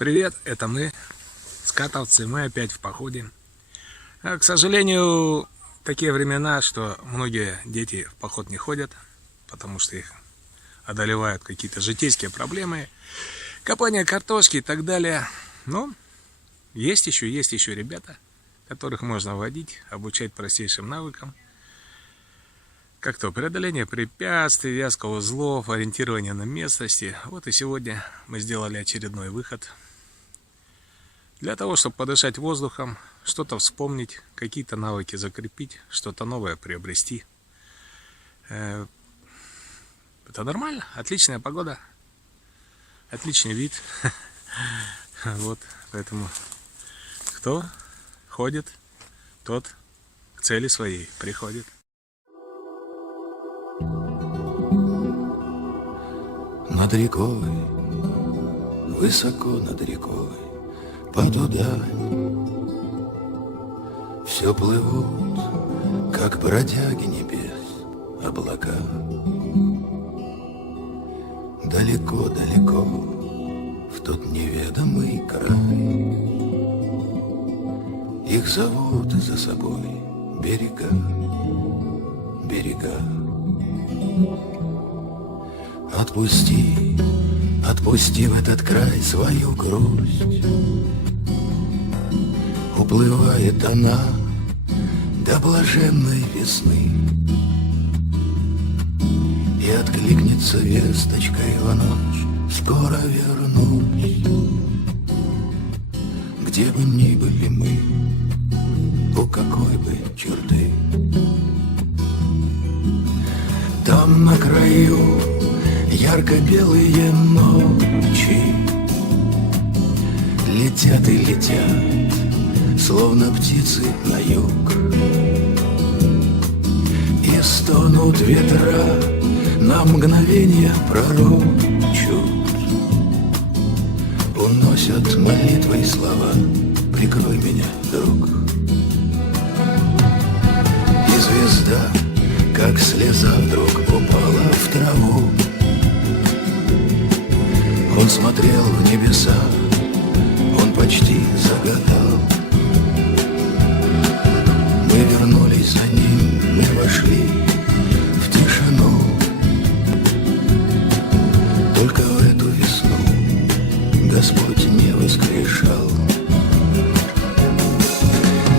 Привет, это мы, скатовцы, мы опять в походе. К сожалению, такие времена, что многие дети в поход не ходят, потому что их одолевают какие-то житейские проблемы, копание картошки и так далее. Но есть еще ребята, которых можно водить, обучать простейшим навыкам. Как то преодоление препятствий, вязка узлов, ориентирование на местности. Вот и сегодня мы сделали очередной выход. Для того, чтобы подышать воздухом, что-то вспомнить, какие-то навыки закрепить, что-то новое приобрести. Это нормально, отличная погода, отличный вид. Вот, поэтому кто ходит, тот к цели своей приходит. Над рекой, высоко над рекой, подудань, все плывут, как бродяги небес, облака. Далеко-далеко, в тот неведомый край, их зовут за собой берега, берега. Отпусти, отпусти в этот край свою грусть. Уплывает она до блаженной весны, и откликнется весточкой в ночь: скоро вернусь. Где бы ни были мы, у какой бы черты, там на краю ярко-белые ночи летят и летят, словно птицы на юг, и стонут ветра, на мгновение пророчут, уносят молитвой слова: прикрой меня, друг. И звезда, как слеза, вдруг упала в траву. Он смотрел в небеса, он почти загадал. Мы вернулись за ним, мы вошли в тишину. Только в эту весну Господь не воскрешал.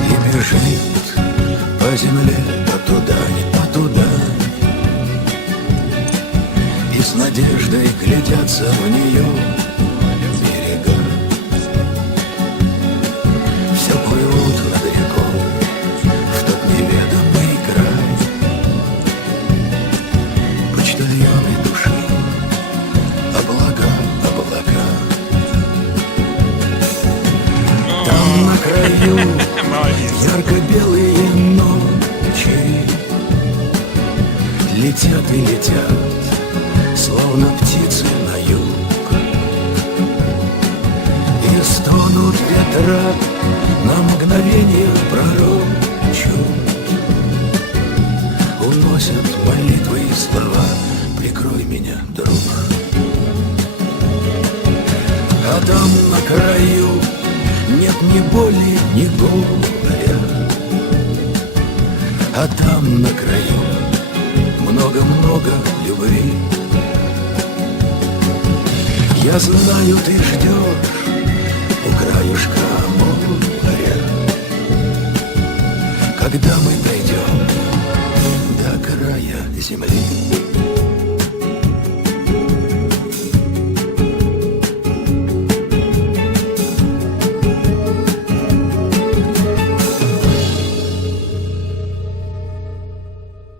И бежит по земле, то туда, не то туда, и с надеждой глядятся в нее берега. Все плывут над рекой в тот неведомый край, почтальоны души, облака, облака. Там на краю ярко-белые ночи летят и летят, словно птицы на юг, и стонут ветра, на мгновение пророчут, уносят молитвы и слова: прикрой меня, друг. А там на краю нет ни боли, ни горя, а там на краю много-много любви. Я знаю, ты ждешь у краюшка моря, когда мы